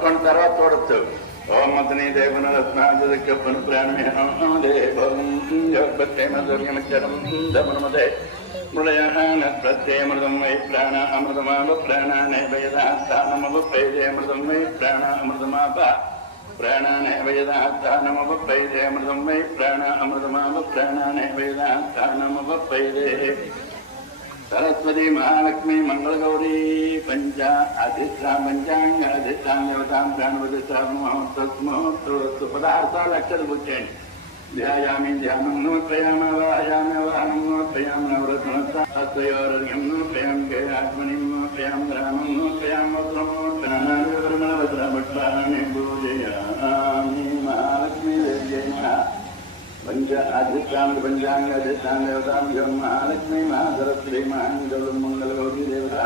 కొన్ని తర్వాత చూడొచ్చు. ఓం మతని దేవన రత్నాజకప్పను ప్రాణమేమృగమిచ్చరం దమనమదే మృళయాన ప్రత్యమృతం వై ప్రాణ అమృతమాప ప్రాణానేవయదానమపైదేమృతం వై ప్రాణ అమృతమాప ప్రాణానేవయదానమపైదేమృతం వై ప్రాణ అమృతమాప ప్రాణానేవయదానమపైదే. सरस्वती महालक्ष्मी मंगलगौरी पंचा अधिष्ठान पंचांग अधिष्ठान देवता प्राणवतिमुहूर्तमुहूर्तस्तु पदार्थाలు అక్షర కూర్చోండి. ధ్యాయామి ధ్యానం నోత్రయామి వాయామి వాహనం నోత్రయామి నవరత్నస్తయోర్యం నోత్రయామి కేరాత్మనిం నోత్రయామి రామం నోత్రయామి వస్త్రం నోత్రయామి పూజయామి. మహాలక్ష్మీ దేవ్యై నమః. पंच अधिष्ठान पंचांग अधिष्ठान देवता महालक्ष्मी महासरस्वती महांगल मंगल गौरी देवता